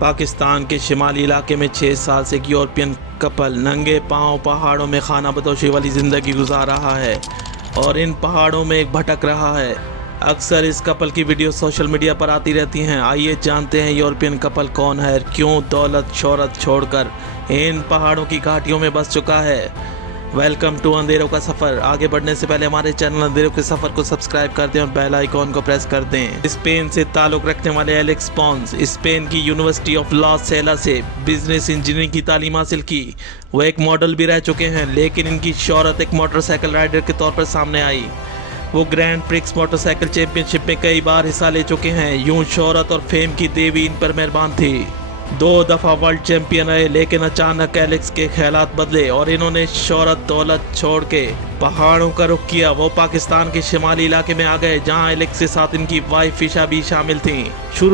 पाकिस्तान के शिमाली इलाके में 6 साल से एक यूरोपियन कपल नंगे पांव पहाड़ों में खाना बदोशी वाली ज़िंदगी गुजार रहा है और इन पहाड़ों में एक भटक रहा है। अक्सर इस कपल की वीडियो सोशल मीडिया पर आती रहती हैं। आइए जानते हैं यूरोपियन कपल कौन है, क्यों दौलत शोहरत छोड़कर इन पहाड़ों की घाटियों में बस चुका है। वेलकम टू अंधेरों का सफ़र। आगे बढ़ने से पहले हमारे चैनल अंधेरों के सफ़र को सब्सक्राइब कर दें और बेल आइकॉन को प्रेस कर दें। स्पेन से ताल्लुक़ रखने वाले एलेक्स पॉन्स स्पेन की यूनिवर्सिटी ऑफ लॉस सेला से बिजनेस इंजीनियरिंग की तालीम हासिल की। वो एक मॉडल भी रह चुके हैं, लेकिन इनकी शोहरत एक मोटरसाइकिल राइडर के तौर पर सामने आई। वो ग्रैंड प्रिक्स मोटरसाइकिल चैंपियनशिप में कई बार हिस्सा ले चुके हैं। यूं शोहरत और फेम की देवी इन पर मेहरबान थी। 2 दफ़ा वर्ल्ड चैंपियन रहे, लेकिन अचानक एलेक्स के ख्यालात बदले और इन्होंने शोहरत दौलत छोड़ के पहाड़ों का रुख किया। वो पाकिस्तान के शिमाली इलाके में आ गए, जहां एलेक्स के साथ इनकी वाइफ ईशा भी शामिल थी।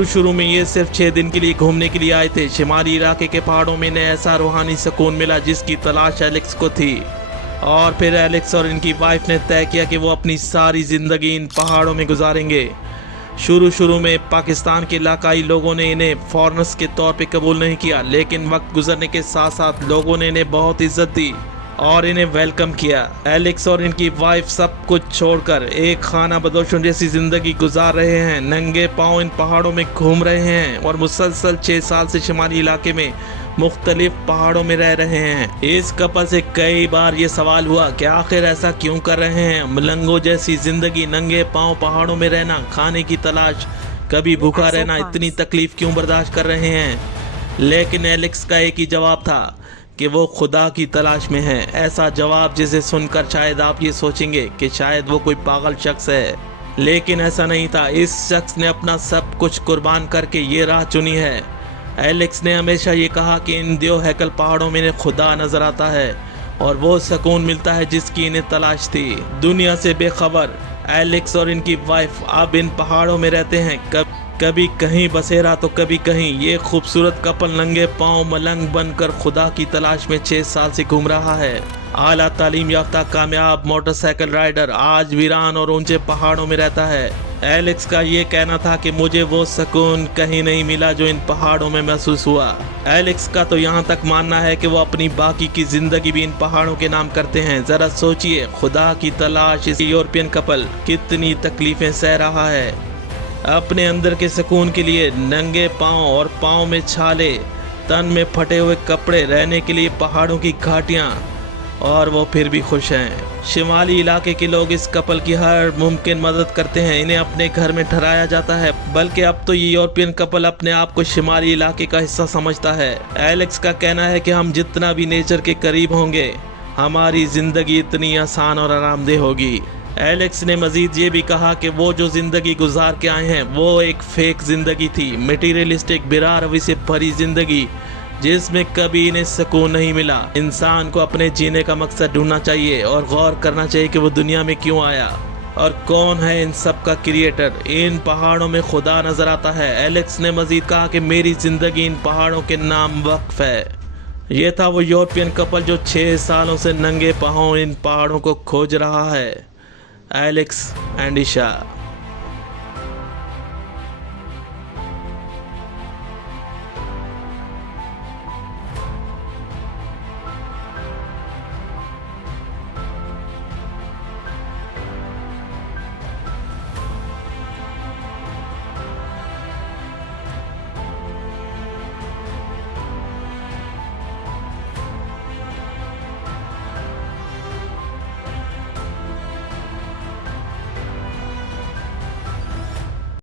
शुरू में ये सिर्फ 6 दिन के लिए घूमने के लिए आए थे। शिमाली इलाके के पहाड़ों में इन्हें ऐसा रूहानी सुकून मिला जिसकी तलाश एलेक्स को थी। और फिर एलेक्स और इनकी वाइफ ने तय किया कि वो अपनी सारी ज़िंदगी इन पहाड़ों में गुजारेंगे। शुरू में पाकिस्तान के इलाकाई लोगों ने इन्हें फॉरेनर्स के तौर पे कबूल नहीं किया, लेकिन वक्त गुजरने के साथ साथ लोगों ने इन्हें बहुत इज्जत दी और इन्हें वेलकम किया। एलेक्स और इनकी वाइफ सब कुछ छोड़कर एक खाना बदोशों जैसी ज़िंदगी गुजार रहे हैं। नंगे पाँव इन पहाड़ों में घूम रहे हैं और मुसलसल 6 साल से शिमाली इलाके में मुख्तलिफ पहाड़ों में रह रहे हैं। इस कपल से कई बार ये सवाल हुआ कि आखिर ऐसा क्यों कर रहे हैं। मलंगों जैसी जिंदगी, नंगे पांव पहाड़ों में रहना, खाने की तलाश, कभी भूखा रहना, इतनी तकलीफ क्यों बर्दाश्त कर रहे हैं। लेकिन एलेक्स का एक ही जवाब था कि वो खुदा की तलाश में है। ऐसा जवाब जिसे सुनकर शायद आप ये सोचेंगे कि शायद वो कोई पागल शख्स है, लेकिन ऐसा नहीं था। इस शख्स ने अपना सब कुछ कुर्बान करके ये राह चुनी है। एलेक्स ने हमेशा ये कहा कि इन देव हैकल पहाड़ों में इन्हें खुदा नजर आता है और वो सुकून मिलता है जिसकी इन्हें तलाश थी। दुनिया से बेखबर एलेक्स और इनकी वाइफ अब इन पहाड़ों में रहते हैं, कभी कहीं बसेरा तो कभी कहीं। ये खूबसूरत कपल नंगे पांव मलंग बनकर खुदा की तलाश में 6 साल से घूम रहा है। आला तालीम याफ्ता कामयाब मोटरसाइकिल राइडर आज वीरान और ऊंचे पहाड़ों में रहता है। एलेक्स का ये कहना था कि मुझे वो सुकून कहीं नहीं मिला जो इन पहाड़ों में महसूस हुआ। एलेक्स का तो यहाँ तक मानना है कि वो अपनी बाकी की जिंदगी भी इन पहाड़ों के नाम करते हैं। जरा सोचिए, खुदा की तलाश इस यूरोपियन कपल कितनी तकलीफें सह रहा है अपने अंदर के सुकून के लिए। नंगे पाँव और पाँव में छाले, तन में फटे हुए कपड़े, रहने के लिए पहाड़ों की घाटियाँ, और वो फिर भी खुश हैं। शिमाली इलाके के लोग इस कपल की हर मुमकिन मदद करते हैं। इन्हें अपने घर में ठहराया जाता है, बल्कि अब तो ये यूरोपियन कपल अपने आप को शिमाली इलाके का हिस्सा समझता है। एलेक्स का कहना है कि हम जितना भी नेचर के करीब होंगे, हमारी जिंदगी इतनी आसान और आरामदेह होगी। एलेक्स ने मजीद ये भी कहा कि वो जो जिंदगी गुजार के आए हैं वो एक फेक जिंदगी थी, मटीरियलिस्टिक बिरा रवि से भरी जिंदगी जिसमें कभी इन्हें सुकून नहीं मिला। इंसान को अपने जीने का मकसद ढूंढना चाहिए और गौर करना चाहिए कि वो दुनिया में क्यों आया और कौन है इन सब का क्रिएटर। इन पहाड़ों में खुदा नजर आता है। एलेक्स ने मजीद कहा कि मेरी जिंदगी इन पहाड़ों के नाम वक्फ है। ये था वो यूरोपियन कपल जो 6 सालों से नंगे पाँव इन पहाड़ों को खोज रहा है, एलेक्स एंड ईशा।